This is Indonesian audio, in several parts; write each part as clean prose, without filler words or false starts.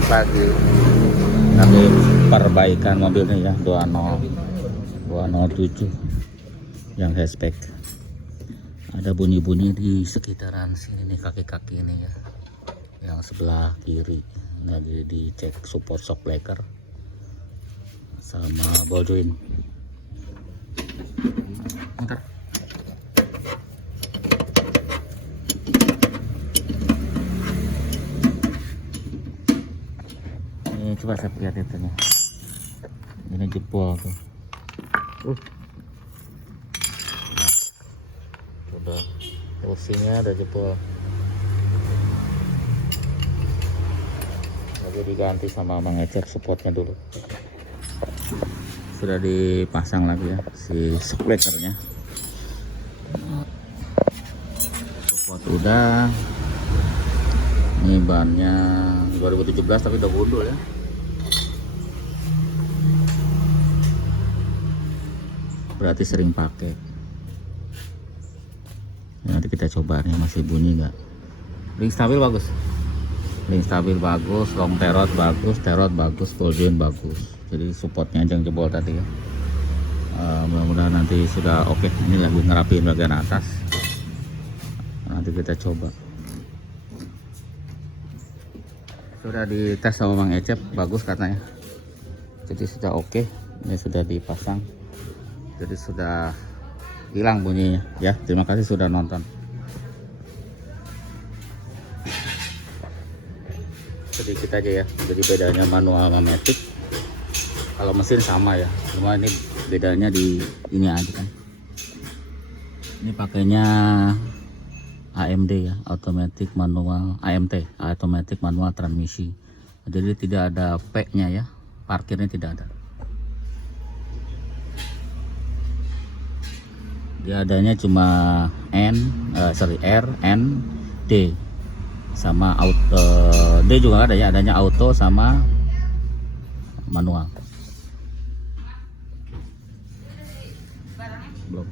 Selamat pagi. Nanti perbaikan mobilnya ya 207 yang hatchback. Ada bunyi-bunyi di sekitaran sini nih, kaki-kaki ini ya. Yang sebelah kiri lagi dicek support shock breaker sama ball joint. Bentar. Ini coba saya lihat itu nih. Ini jebol tuh. Udah kursinya udah jebol. Lagi diganti sama mengecek supportnya dulu. Sudah dipasang lagi ya si shock breakernya. Support udah. Ini bannya 2017 tapi udah gundul ya. Berarti sering pakai. Nanti kita coba nih masih bunyi nggak. Ring stabil bagus. Ring stabil bagus, long terot bagus, ball joint bagus. Jadi supportnya yang jebol tadi ya. Mudah-mudahan nanti sudah oke. Ini lagi ngerapin bagian atas. Nanti kita coba. Sudah dites sama Bang Ecep, bagus katanya. Jadi sudah oke. Ini sudah dipasang. Jadi sudah hilang bunyinya ya. Terima kasih sudah nonton. Sedikit aja ya, jadi bedanya manual sama matic. Kalau mesin sama ya, cuma ini bedanya di ini aja kan. Ini pakainya AMD ya, automatic manual, AMT, automatic manual transmisi. Jadi tidak ada P-nya ya, parkirnya tidak ada. Dia adanya cuma R, N, D sama auto. D juga ada ya, adanya auto sama manual. Belum.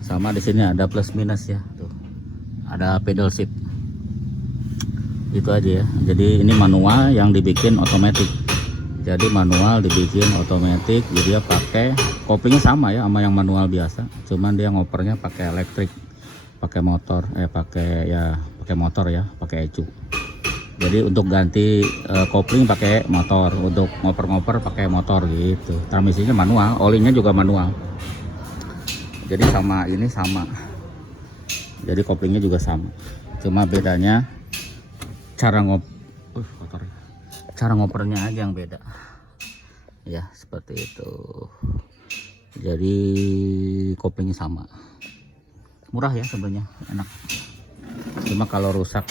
Sama di sini ada plus minus ya, tuh. Ada pedal shift. Itu aja ya. Jadi ini manual yang dibikin otomatis. Jadi manual dibikin otomatis, jadi dia pakai koplingnya sama ya sama yang manual biasa, cuman dia ngopernya pakai elektrik, pakai motor, pakai motor ya, pakai ecu. Jadi untuk ganti kopling pakai motor, untuk ngoper-ngoper pakai motor gitu. Transmisinya manual, olinya juga manual. Jadi sama ini sama. Jadi koplingnya juga sama. Cuma bedanya cara ngopernya aja yang beda ya, seperti itu. Jadi koplingnya sama, murah ya sebenarnya, enak. Cuma kalau rusak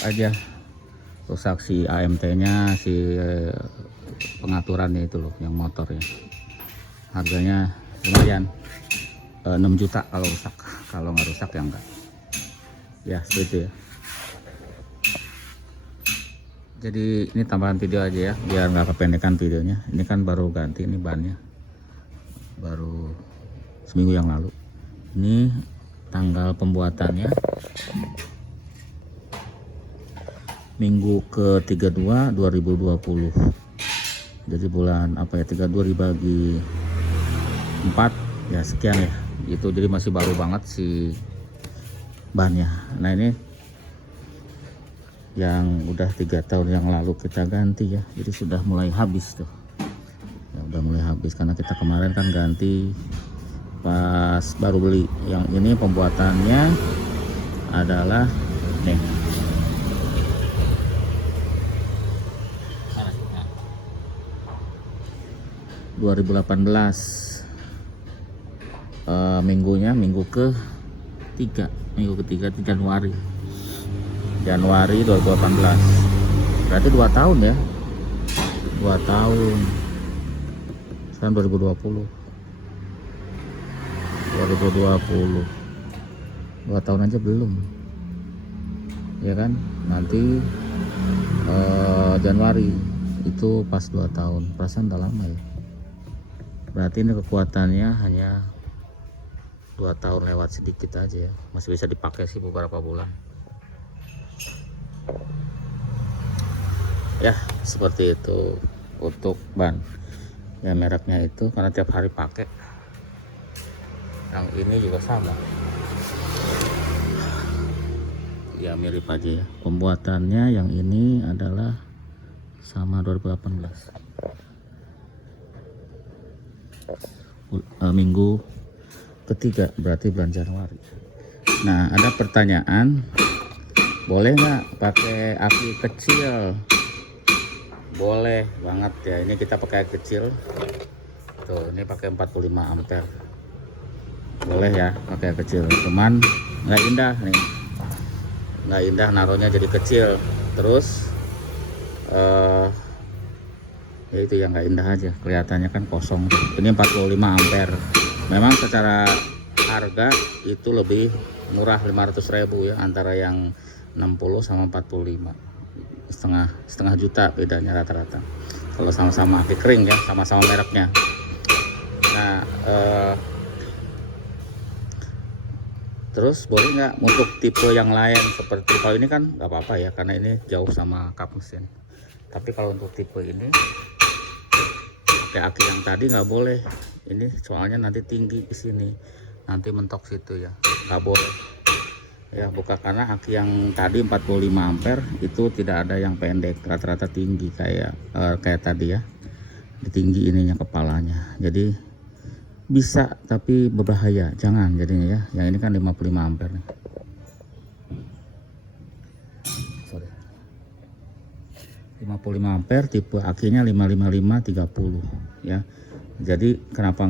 si AMT nya, si pengaturannya itu loh yang motor ya, harganya lumayan, 6 juta kalau rusak. Kalau nggak rusak ya enggak ya, seperti itu ya. Jadi ini tambahan video aja ya, biar nggak kependekan videonya. Ini kan baru ganti ini bannya, baru seminggu yang lalu. Ini tanggal pembuatannya minggu ke-32 2020. Jadi bulan apa ya, 32 dibagi 4 ya, sekian ya itu. Jadi masih baru banget si bannya. Nah ini yang udah 3 tahun yang lalu kita ganti ya, jadi sudah mulai habis tuh ya, udah mulai habis karena kita kemarin kan ganti pas baru beli. Yang ini pembuatannya adalah nih 2018, minggu ke-3 Januari 2018. Berarti 2 tahun ya, 2 tahun. Sekarang 2020, 2 tahun aja belum ya kan. Nanti Januari itu pas 2 tahun. Perasaan udah lama ya. Berarti ini kekuatannya hanya 2 tahun lewat sedikit aja ya, masih bisa dipakai sih beberapa bulan. Ya seperti itu untuk ban ya, mereknya itu karena tiap hari pakai. Yang ini juga sama ya, mirip aja ya pembuatannya. Yang ini adalah sama 2018 minggu ketiga, berarti bulan Januari. Nah ada pertanyaan, boleh nggak pakai aki kecil? Boleh banget ya, ini kita pakai kecil tuh, ini pakai 45 ampere. Boleh ya pakai kecil, cuman nggak indah nih, nggak indah naruhnya jadi kecil. Terus ya itu yang nggak indah aja, kelihatannya kan kosong. Ini 45 ampere, memang secara harga itu lebih murah 500.000 ya, antara yang 60 sama 45, setengah juta bedanya rata-rata kalau sama-sama aki kering ya, sama-sama mereknya. Nah terus boleh nggak untuk tipe yang lain, seperti kalau ini kan nggak apa-apa ya karena ini jauh sama kap mesin. Tapi kalau untuk tipe ini pakai aki yang tadi nggak boleh, ini soalnya nanti tinggi ke sini, nanti mentok situ ya, nggak boleh ya. Bukan karena aki yang tadi 45 ampere itu tidak ada yang pendek, rata-rata tinggi kayak tadi ya, tinggi ininya kepalanya. Jadi bisa tapi berbahaya, jangan jadinya ya. Yang ini kan 55 ampere nih. Sorry. 55 ampere, tipe akinya 555/30 ya. Jadi kenapa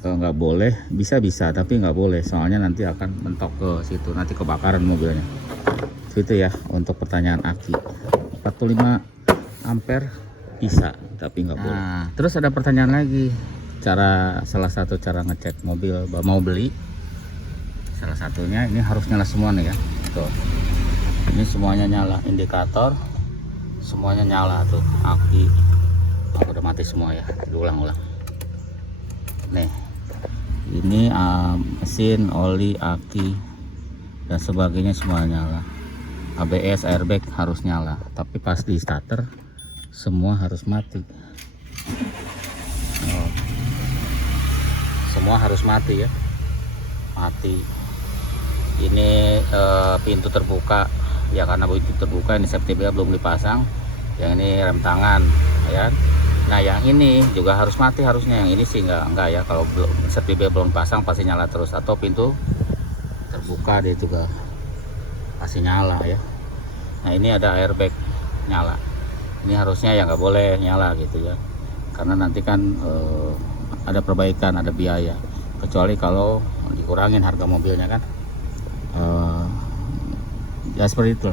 nggak boleh? Bisa tapi nggak boleh, soalnya nanti akan mentok ke situ, nanti kebakaran mobilnya. Itu ya untuk pertanyaan aki. 45 ampere bisa tapi nggak boleh. Nah, terus ada pertanyaan lagi, salah satu cara ngecek mobil mau beli, salah satunya ini harus nyala semua nih ya. Tuh, ini semuanya nyala, indikator semuanya nyala tuh, aki udah mati semua ya. Diulang-ulang nih, ini mesin, oli, aki dan sebagainya semua nyala. ABS, airbag harus nyala, tapi pas di starter semua harus mati. Semua harus mati ya, mati. Ini pintu terbuka ya, karena pintu terbuka ini safety belt belum dipasang. Yang ini rem tangan ya. Nah yang ini juga harus mati harusnya. Yang ini sih enggak ya, kalau belum safety belt belum pasang pasti nyala terus. Atau pintu terbuka dia juga pasti nyala ya. Nah ini ada airbag nyala, ini harusnya ya nggak boleh nyala gitu ya, karena nanti kan ada perbaikan, ada biaya, kecuali kalau dikurangin harga mobilnya kan, ya seperti itu.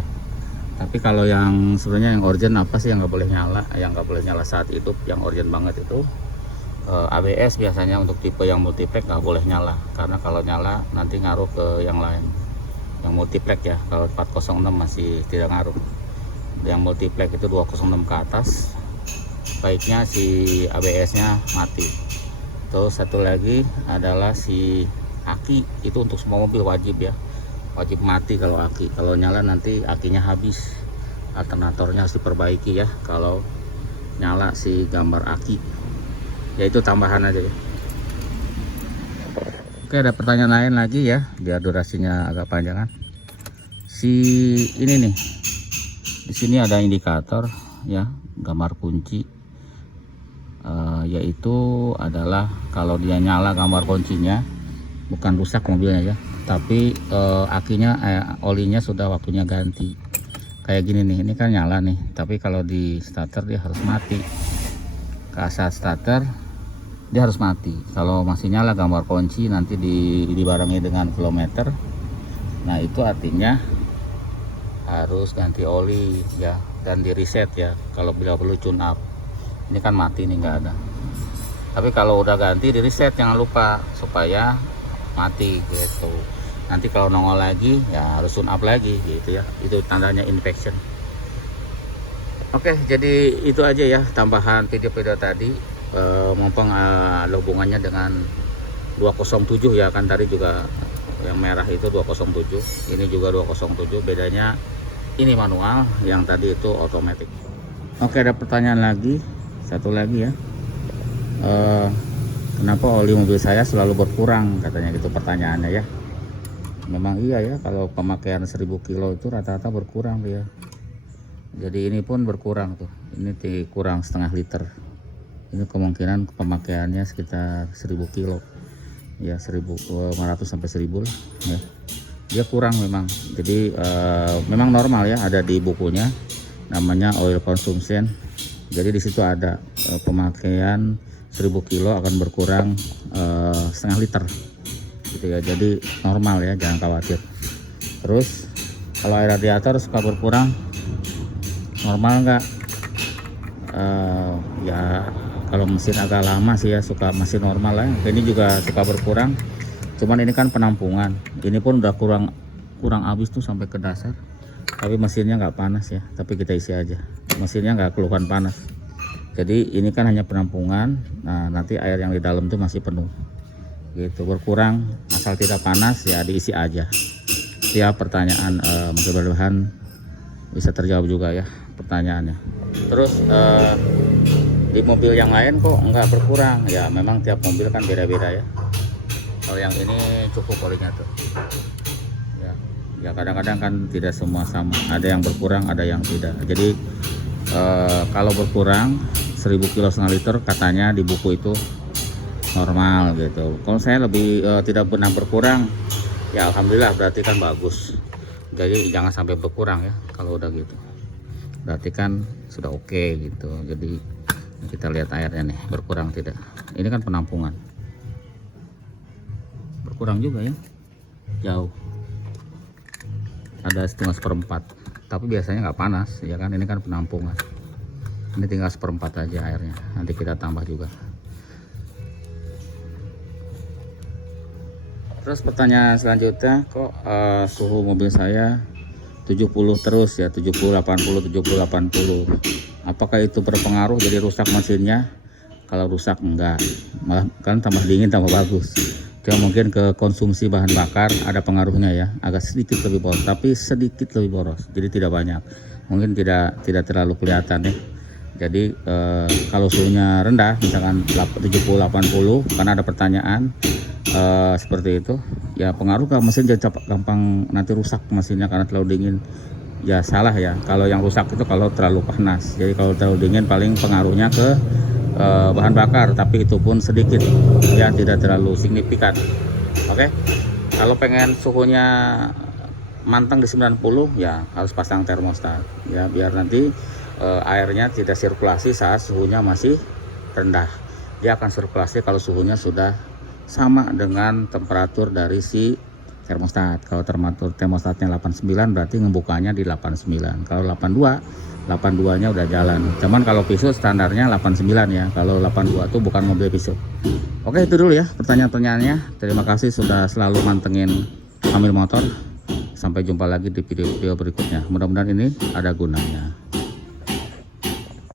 Tapi kalau yang sebenarnya yang origin apa sih yang nggak boleh nyala, yang nggak boleh nyala saat hidup, yang origin banget itu ABS biasanya untuk tipe yang multiplek nggak boleh nyala, karena kalau nyala nanti ngaruh ke yang lain. Yang multiplek ya, kalau 406 masih tidak ngaruh. Yang multiplek itu 206 ke atas baiknya si ABS nya mati. Terus satu lagi adalah si aki, itu untuk semua mobil wajib ya, wajib mati kalau aki. Kalau nyala nanti akinya habis, alternatornya harus diperbaiki ya kalau nyala si gambar aki. Ya itu tambahan aja ya. Oke, ada pertanyaan lain lagi ya, biar durasinya agak panjang kan. Si ini nih, di sini ada indikator ya, gambar kunci, yaitu adalah kalau dia nyala gambar kuncinya, bukan rusak mobilnya ya, tapi akinya olinya sudah waktunya ganti. Kayak gini nih, ini kan nyala nih, tapi kalau di starter dia harus mati. Ke saat starter dia harus mati. Kalau masih nyala gambar kunci nanti dibarengi dengan kilometer. Nah itu artinya harus ganti oli ya, dan di reset ya kalau bila perlu tune up. Ini kan mati nih, nggak ada. Tapi kalau udah ganti di reset jangan lupa supaya mati gitu. Nanti kalau nongol lagi ya harus tune up lagi gitu ya, itu tandanya infection. Oke, jadi itu aja ya tambahan video-video tadi. Mumpung ada hubungannya dengan 207 ya kan, tadi juga yang merah itu 207, ini juga 207. Bedanya ini manual, yang tadi itu otomatis. Oke, ada pertanyaan lagi, satu lagi ya. Kenapa oli mobil saya selalu berkurang, katanya gitu pertanyaannya ya. Memang iya ya, kalau pemakaian 1000 kilo itu rata-rata berkurang dia. Jadi ini pun berkurang tuh, ini kurang setengah liter. Ini kemungkinan pemakaiannya sekitar 1000 kilo ya, 1500 sampai 1000 lah ya. Dia kurang memang. Jadi memang normal ya, ada di bukunya namanya oil consumption. Jadi di situ ada pemakaian 1000 kilo akan berkurang setengah liter gitu ya. Jadi normal ya, jangan khawatir. Terus kalau air radiator suka berkurang, normal nggak? Ya kalau mesin agak lama sih ya suka masih normal lah. Ini juga suka berkurang. Cuman ini kan penampungan. Ini pun udah kurang habis tuh sampai ke dasar. Tapi mesinnya nggak panas ya. Tapi kita isi aja. Mesinnya nggak keluhan panas. Jadi ini kan hanya penampungan. Nah nanti air yang di dalam tuh masih penuh. Gitu, berkurang asal tidak panas ya, diisi aja. Setiap pertanyaan mudah-mudahan bisa terjawab juga ya pertanyaannya. Terus di mobil yang lain kok nggak berkurang ya, memang tiap mobil kan beda-beda ya. Kalau yang ini cukup olinya tuh ya, kadang-kadang kan tidak semua sama, ada yang berkurang ada yang tidak. Jadi kalau berkurang 1000 kilo setengah liter katanya di buku itu normal gitu. Kalau saya lebih tidak pernah berkurang ya, alhamdulillah, berarti kan bagus. Jadi jangan sampai berkurang ya. Kalau udah gitu berarti kan sudah oke gitu. Jadi kita lihat airnya nih, berkurang tidak. Ini kan penampungan, berkurang juga ya, jauh, ada setengah seperempat. Tapi biasanya nggak panas ya kan, ini kan penampungan. Ini tinggal seperempat aja airnya, nanti kita tambah juga. Terus pertanyaan selanjutnya, kok suhu mobil saya 70 terus ya, 70 80 70 80. Apakah itu berpengaruh jadi rusak mesinnya? Kalau rusak enggak, malah kan tambah dingin tambah bagus. Cuma mungkin ke konsumsi bahan bakar ada pengaruhnya ya, agak sedikit lebih boros, tapi sedikit lebih boros. Jadi tidak banyak, mungkin tidak terlalu kelihatan ya. Jadi kalau suhunya rendah misalkan 70 80, karena ada pertanyaan seperti itu ya, pengaruh ke mesin, jadi gampang nanti rusak mesinnya karena terlalu dingin ya. Salah ya, kalau yang rusak itu kalau terlalu panas. Jadi kalau terlalu dingin paling pengaruhnya ke bahan bakar, tapi itu pun sedikit ya, tidak terlalu signifikan. Oke, kalau pengen suhunya manteng di 90 ya harus pasang termostat ya, biar nanti airnya tidak sirkulasi saat suhunya masih rendah. Dia akan sirkulasi kalau suhunya sudah sama dengan temperatur dari si termostat. Kalau termostatnya 89 berarti ngebukanya di 89. Kalau 82 nya udah jalan. Cuman kalau pisau standarnya 89 ya. Kalau 82 itu bukan mobil pisau. Oke, itu dulu ya pertanyaan-pertanyaannya. Terima kasih sudah selalu mantengin Amil Motor. Sampai jumpa lagi di video-video berikutnya. Mudah-mudahan ini ada gunanya.